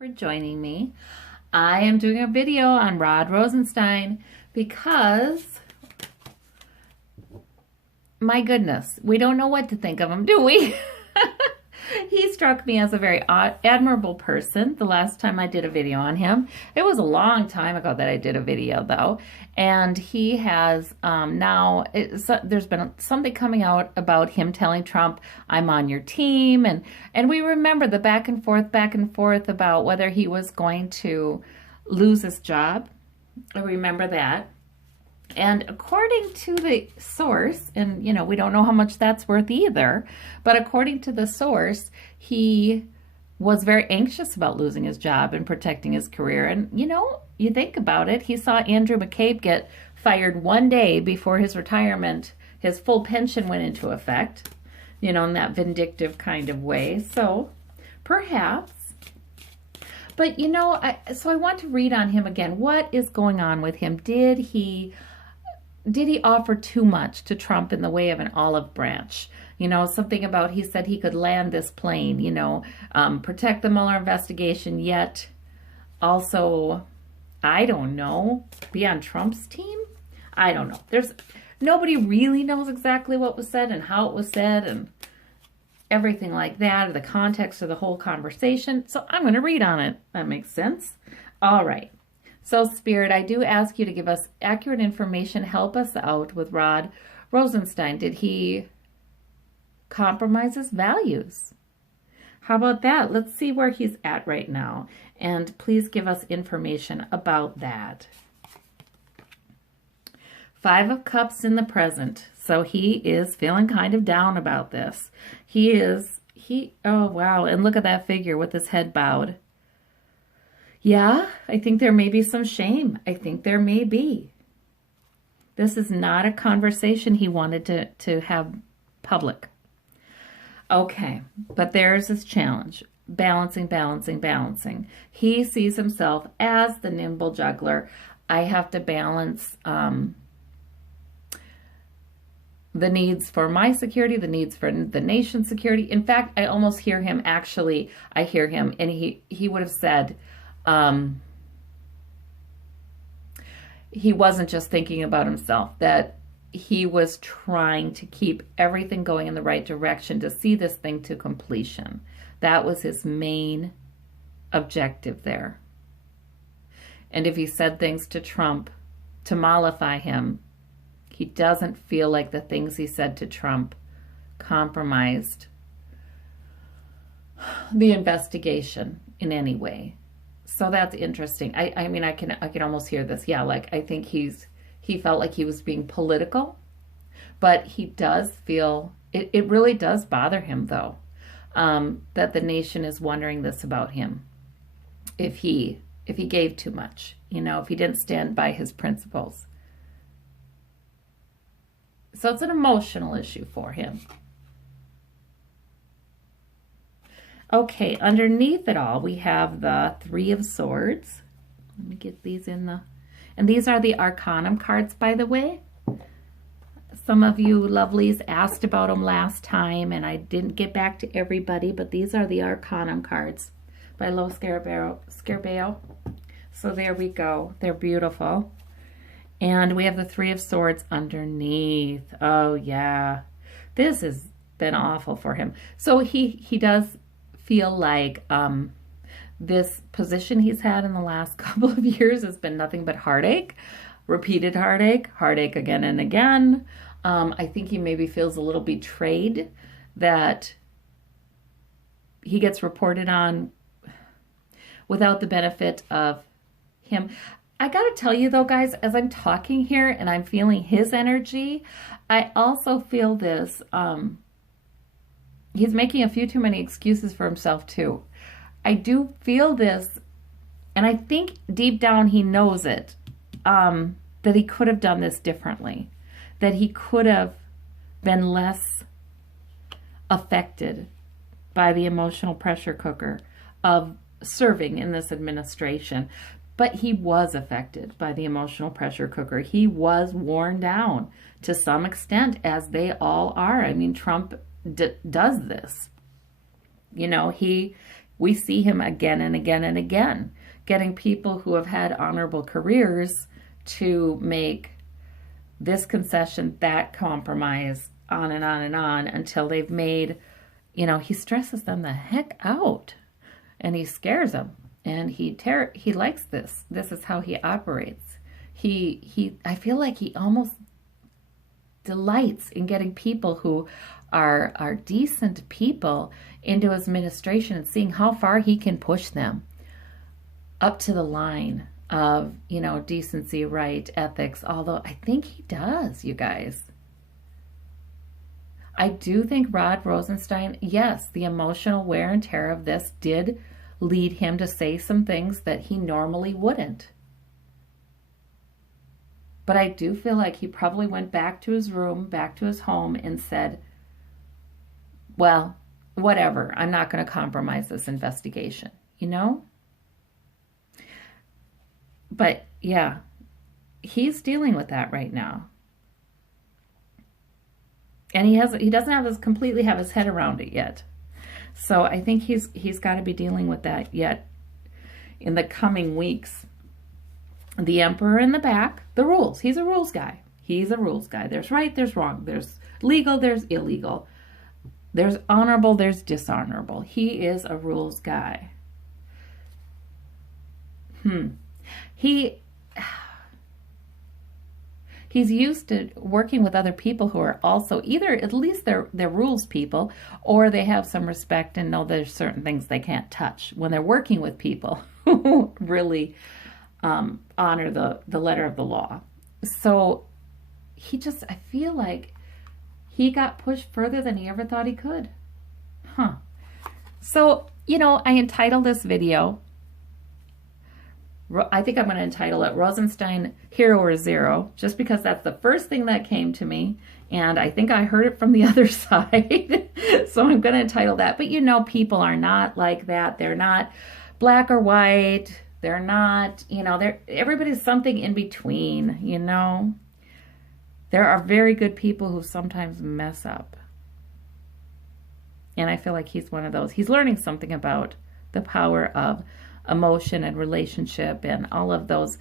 For joining me. I am doing a video on Rosenstein because, my goodness, we don't know what to think of him, do we? He struck me as a very admirable person the last time I did a video on him. It was a long time ago that I did a video, though. And he has there's been something coming out about him telling Trump, I'm on your team. And we remember the back and forth about whether he was going to lose his job. I remember that. And according to the source, and we don't know how much that's worth either, but according to the source, he was very anxious about losing his job and protecting his career. And you think about it, he saw Andrew McCabe get fired one day before his retirement, his full pension went into effect, in that vindictive kind of way. So perhaps. But so I want to read on him again. What is going on with him? Did he offer too much to Trump in the way of an olive branch? Something about he said he could land this plane, protect the Mueller investigation, yet also, I don't know, be on Trump's team? I don't know. Nobody really knows exactly what was said and how it was said and everything like that, or the context of the whole conversation. So I'm going to read on it. That makes sense. All right. So, Spirit, I do ask you to give us accurate information. Help us out with Rod Rosenstein. Did he compromise his values? How about that? Let's see where he's at right now. And please give us information about that. 5 of Cups in the present. So he is feeling kind of down about this. Oh, wow. And look at that figure with his head bowed. Yeah, I think there may be some shame. I think there may be. This is not a conversation he wanted to have public. Okay, but there's his challenge. Balancing, balancing, balancing. He sees himself as the nimble juggler. I have to balance the needs for my security, the needs for the nation's security. In fact, I almost hear him, I hear him, and he would have said, he wasn't just thinking about himself, that he was trying to keep everything going in the right direction to see this thing to completion. That was his main objective there. And if he said things to Trump to mollify him, he doesn't feel like the things he said to Trump compromised the investigation in any way. So that's interesting. I mean, I can almost hear this. Yeah, like I think he felt like he was being political, but he does feel it really does bother him though, that the nation is wondering this about him. If he gave too much, if he didn't stand by his principles. So it's an emotional issue for him. Okay, underneath it all, we have the 3 of Swords. Let me get these and these are the Arcanum cards, by the way. Some of you lovelies asked about them last time, and I didn't get back to everybody, but these are the Arcanum cards by Lo Scarabeo. So there we go. They're beautiful. And we have the 3 of Swords underneath. Oh, yeah. This has been awful for him. So he does feel like this position he's had in the last couple of years has been nothing but heartache, repeated heartache again and again. I think he maybe feels a little betrayed that he gets reported on without the benefit of him. I got to tell you though, guys, as I'm talking here and I'm feeling his energy, I also feel this, he's making a few too many excuses for himself too. I do feel this, and I think deep down he knows it, that he could have done this differently, that he could have been less affected by the emotional pressure cooker of serving in this administration. But he was affected by the emotional pressure cooker. He was worn down to some extent, as they all are. I mean, Trump does this. You know, We see him again and again and again, getting people who have had honorable careers to make this concession, that compromise, on and on and on, until they've made, you know, he stresses them the heck out, and he scares them, and he likes this. This is how he operates. I feel like he almost delights in getting people who are decent people into his administration and seeing how far he can push them up to the line of, you know, decency, right, ethics, although I think he does, you guys. I do think Rod Rosenstein, yes, the emotional wear and tear of this did lead him to say some things that he normally wouldn't. But I do feel like he probably went back to his room, back to his home, and said, well, whatever, I'm not going to compromise this investigation, you know? But yeah, he's dealing with that right now. And he doesn't completely have his head around it yet. So I think he's got to be dealing with that yet in the coming weeks. The Emperor in the back, the rules. He's a rules guy. He's a rules guy. There's right, there's wrong. There's legal, there's illegal. There's honorable, there's dishonorable. He is a rules guy. He's used to working with other people who are also either, at least they're rules people, or they have some respect and know there's certain things they can't touch when they're working with people who really honor the letter of the law. So I feel like he got pushed further than he ever thought he could. So, you know, I entitled this video, I think I'm going to entitle it Rosenstein Hero or Zero, just because that's the first thing that came to me. And I think I heard it from the other side. So I'm going to entitle that. But you know, people are not like that. They're not black or white. They're not, you know, everybody's something in between, you know. There are very good people who sometimes mess up. And I feel like he's one of those. He's learning something about the power of emotion and relationship and all of those,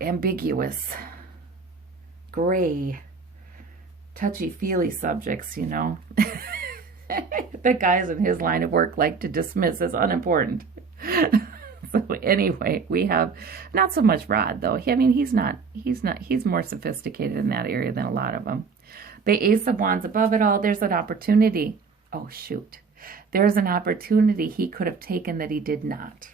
ambiguous, gray, touchy-feely subjects, you know. The guys in his line of work like to dismiss as unimportant. So anyway, we have not so much Rod, though. He's more sophisticated in that area than a lot of them. The Ace of Wands above it all, there's an opportunity. Oh, shoot. There's an opportunity he could have taken that he did not.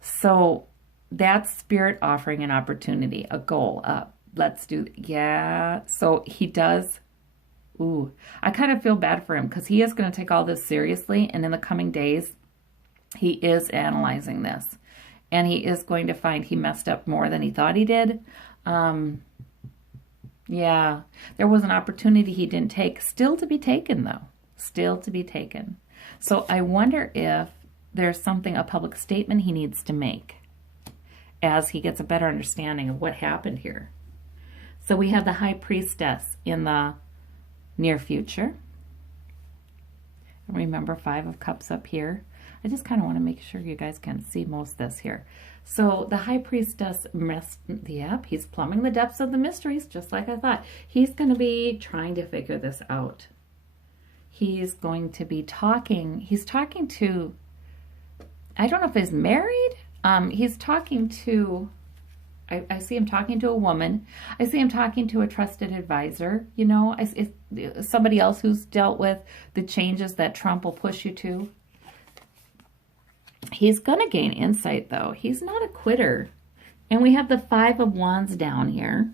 So that's Spirit offering an opportunity, a goal up. Let's do, yeah. So he does. Ooh, I kind of feel bad for him because he is going to take all this seriously. And in the coming days, he is analyzing this. And he is going to find he messed up more than he thought he did. Yeah, there was an opportunity he didn't take. Still to be taken, though. Still to be taken. So I wonder if there's a public statement he needs to make as he gets a better understanding of what happened here. So we have the High Priestess in the near future. Remember, 5 of Cups up here. I just kind of want to make sure you guys can see most of this here. So the High Priestess, he's plumbing the depths of the mysteries, just like I thought. He's going to be trying to figure this out. He's going to be talking. He's talking to, I don't know if he's married. He's talking to, I see him talking to a woman. I see him talking to a trusted advisor, you know, somebody else who's dealt with the changes that Trump will push you to. He's going to gain insight, though. He's not a quitter. And we have the 5 of Wands down here.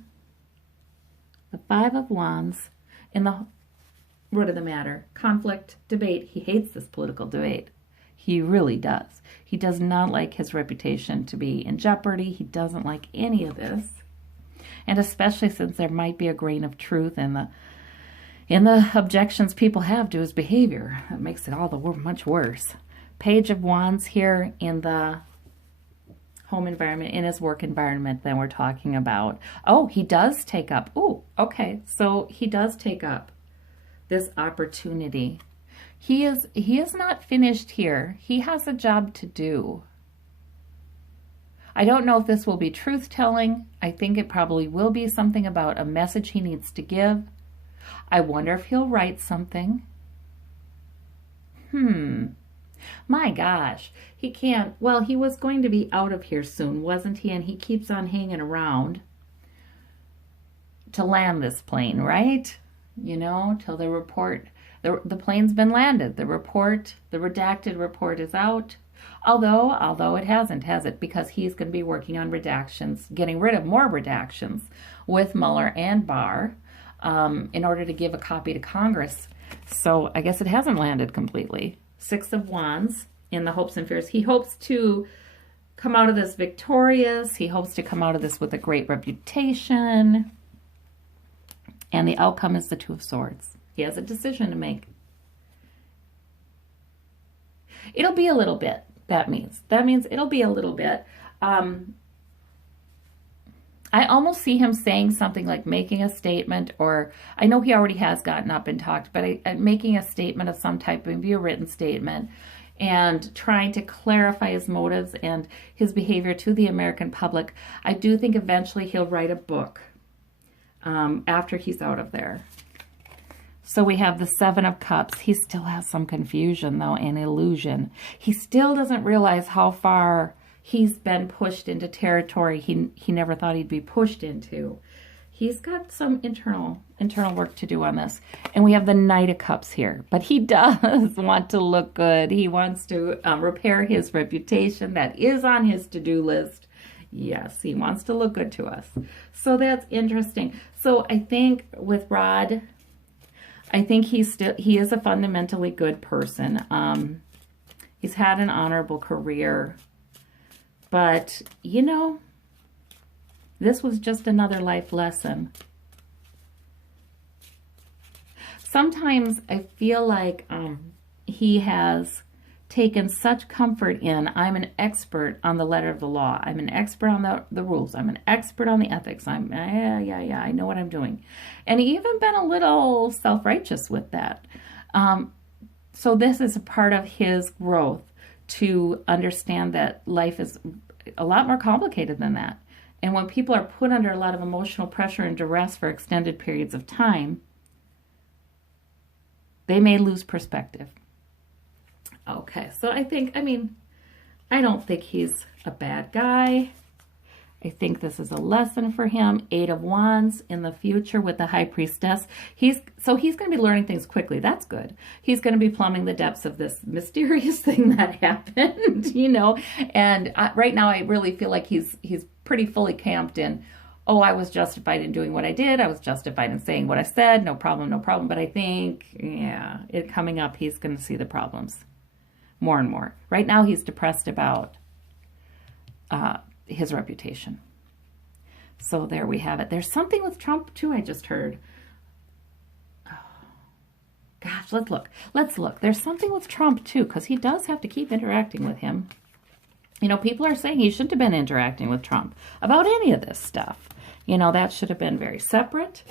The 5 of Wands in the root of the matter. Conflict, debate. He hates this political debate. He really does. He does not like his reputation to be in jeopardy. He doesn't like any of this. And especially since there might be a grain of truth in the objections people have to his behavior. That makes it all much worse. Page of Wands here in the home environment, in his work environment that we're talking about. Oh, he does take up. Oh, okay. So he does take up this opportunity. He is not finished here. He has a job to do. I don't know if this will be truth-telling. I think it probably will be something about a message he needs to give. I wonder if he'll write something. My gosh, he can't. Well, he was going to be out of here soon, wasn't he? And he keeps on hanging around to land this plane, right? You know, till the report, the plane's been landed. The redacted report is out. Although it hasn't, has it? Because he's going to be working on redactions, getting rid of more redactions with Mueller and Barr in order to give a copy to Congress. So I guess it hasn't landed completely. Six of Wands in the hopes and fears. He hopes to come out of this victorious. He hopes to come out of this with a great reputation. And the outcome is the Two of Swords. He has a decision to make. It'll be a little bit. That means it'll be a little bit. I almost see him saying something like making a statement, or I know he already has gotten up and talked, but making a statement of some type, maybe a written statement, and trying to clarify his motives and his behavior to the American public. I do think eventually he'll write a book after he's out of there. So we have the Seven of Cups. He still has some confusion, though, and illusion. He still doesn't realize how far he's been pushed into territory he never thought he'd be pushed into. He's got some internal work to do on this. And we have the Knight of Cups here. But he does want to look good. He wants to repair his reputation. That is on his to-do list. Yes, he wants to look good to us. So that's interesting. So I think with Rod, I think he is a fundamentally good person. He's had an honorable career. But, you know, this was just another life lesson. Sometimes I feel like he has taken such comfort in, I'm an expert on the letter of the law. I'm an expert on the rules. I'm an expert on the ethics. I know what I'm doing. And he even been a little self-righteous with that. So this is a part of his growth to understand that life is a lot more complicated than that. And when people are put under a lot of emotional pressure and duress for extended periods of time, they may lose perspective. Okay, so I don't think he's a bad guy. I think this is a lesson for him. Eight of Wands in the future with the High Priestess. He's going to be learning things quickly. That's good. He's going to be plumbing the depths of this mysterious thing that happened, you know. And right now I really feel like he's pretty fully camped in, oh, I was justified in doing what I did. I was justified in saying what I said. No problem, no problem. But I think, yeah, coming up, he's going to see the problems more and more. Right now he's depressed about his reputation. So there we have it. There's something with Trump too, I just heard. Oh, gosh, let's look. There's something with Trump too, because he does have to keep interacting with him. You know, people are saying he shouldn't have been interacting with Trump about any of this stuff. You know, that should have been very separate.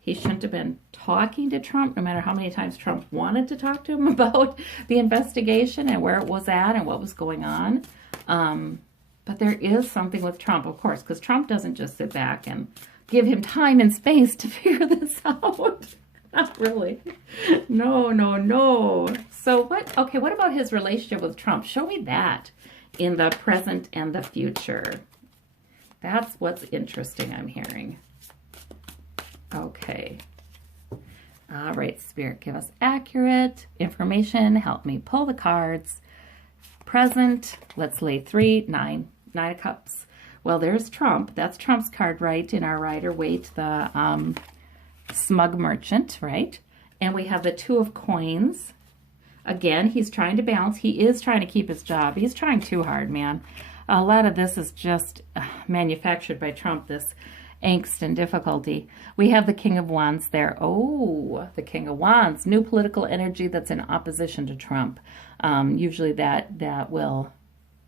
He shouldn't have been talking to Trump, no matter how many times Trump wanted to talk to him about the investigation and where it was at and what was going on. But there is something with Trump, of course, because Trump doesn't just sit back and give him time and space to figure this out. Not really. No. So what about his relationship with Trump? Show me that in the present and the future. That's what's interesting, I'm hearing. Okay. All right, Spirit, give us accurate information. Help me pull the cards. Present, let's lay 3, 9 of Cups. Well, there's Trump. That's Trump's card, right, in our Rider-Waite, the smug merchant, right? And we have the Two of Coins. Again, he's trying to balance. He is trying to keep his job. He's trying too hard, man. A lot of this is just manufactured by Trump, this angst and difficulty. We have the King of Wands there. Oh, the King of Wands. New political energy that's in opposition to Trump. Usually that will...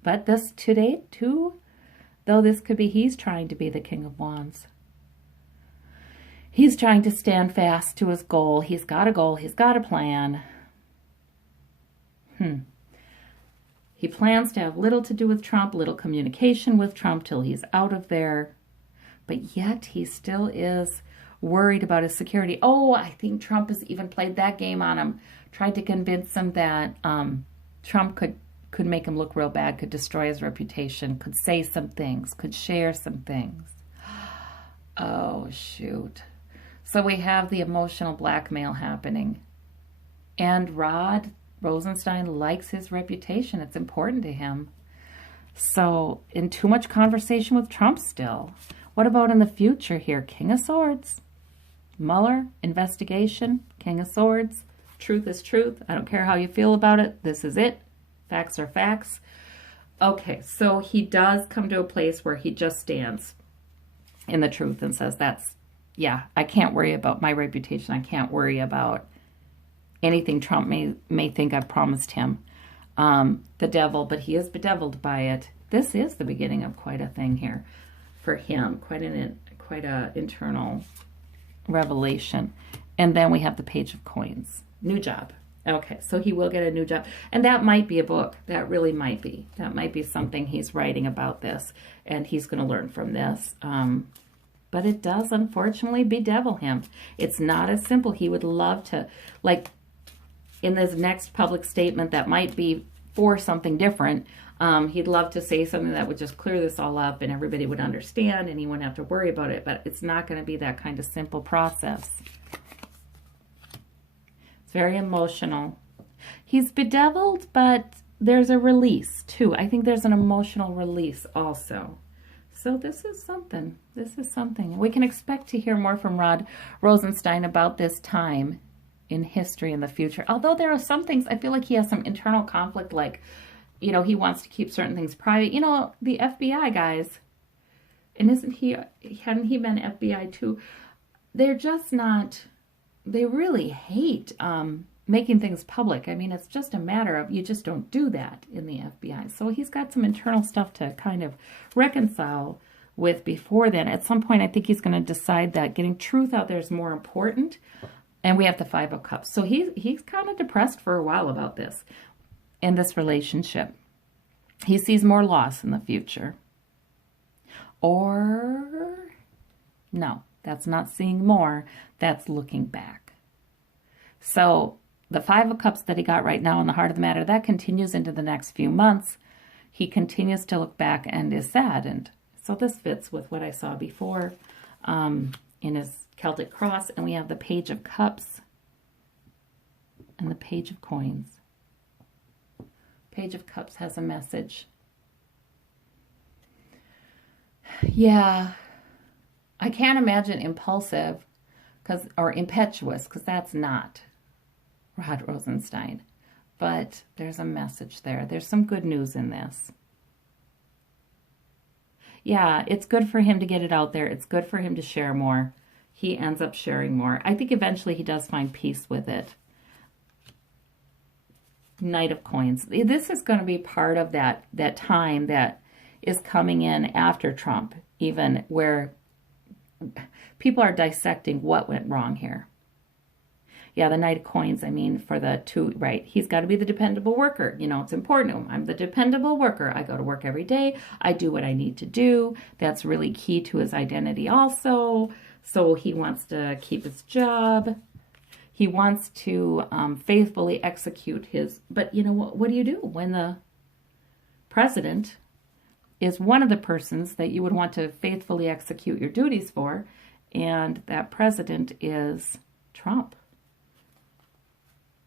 But this today, too, though this could be, he's trying to be the King of Wands. He's trying to stand fast to his goal. He's got a goal. He's got a plan. He plans to have little to do with Trump, little communication with Trump till he's out of there. But yet he still is worried about his security. Oh, I think Trump has even played that game on him, tried to convince him that Trump could make him look real bad, could destroy his reputation, could say some things, could share some things. Oh, shoot. So we have the emotional blackmail happening. And Rod Rosenstein likes his reputation. It's important to him. So, in too much conversation with Trump still. What about in the future here? King of Swords. Mueller, investigation, King of Swords. Truth is truth. I don't care how you feel about it. This is it. Facts are facts. Okay, so he does come to a place where he just stands in the truth and says, yeah, I can't worry about my reputation. I can't worry about anything Trump may think I've promised him. The devil, but he is bedeviled by it. This is the beginning of quite a thing here for him. Quite a internal revelation. And then we have the Page of Coins. New job. Okay, so he will get a new job. And that might be a book. That really might be. That might be something he's writing about this. And he's going to learn from this. But it does, unfortunately, bedevil him. It's not as simple. He would love to, like, in this next public statement that might be for something different, he'd love to say something that would just clear this all up and everybody would understand and he wouldn't have to worry about it. But it's not going to be that kind of simple process. It's very emotional. He's bedeviled, but there's a release, too. I think there's an emotional release also. So this is something. This is something. We can expect to hear more from Rod Rosenstein about this time in history in the future. Hadn't there are some things, I feel like he has some internal conflict, like, you know, he wants to keep certain things private. You know, the FBI guys, and hadn't he been FBI too? They're just not, they really hate making things public. I mean, it's just a matter of, you just don't do that in the FBI. So he's got some internal stuff to kind of reconcile with before then. At some point, I think he's going to decide that getting truth out there is more important. And we have the Five of Cups. So he's kind of depressed for a while about this and this relationship. He sees more loss in the future. Or, no, that's not seeing more. That's looking back. So the Five of Cups that he got right now in the heart of the matter, that continues into the next few months. He continues to look back and is saddened. So this fits with what I saw before in his Celtic cross. And we have the Page of Cups and the Page of Coins. Page of Cups has a message. Yeah, I can't imagine impulsive or impetuous, because that's not Rod Rosenstein. But there's a message there. There's some good news in this. Yeah, it's good for him to get it out there. It's good for him to share more. He ends up sharing more. I think eventually he does find peace with it. Knight of Coins. This is going to be part of that time that is coming in after Trump, even where people are dissecting what went wrong here. Yeah, the Knight of Coins, I mean, for the two, right, he's got to be the dependable worker. You know, it's important to him. I'm the dependable worker. I go to work every day. I do what I need to do. That's really key to his identity also. So he wants to keep his job. He wants to faithfully execute his, but you know, what do you do when the president is one of the persons that you would want to faithfully execute your duties for, and that president is Trump?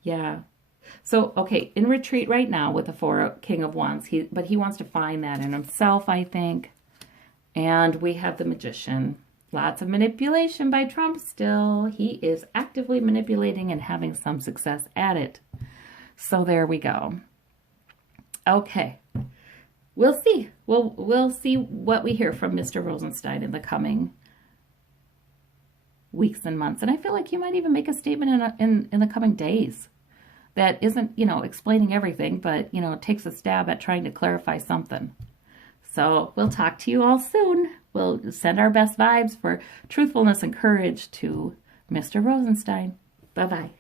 Yeah. So, okay, in retreat right now with the King of Wands, but he wants to find that in himself, I think. And we have the Magician. Lots of manipulation by Trump still. He is actively manipulating and having some success at it. So there we go. Okay. We'll see. We'll see what we hear from Mr. Rosenstein in the coming weeks and months. And I feel like he might even make a statement in the coming days that isn't, you know, explaining everything, but, you know, takes a stab at trying to clarify something. So we'll talk to you all soon. We'll send our best vibes for truthfulness and courage to Mr. Rosenstein. Bye-bye.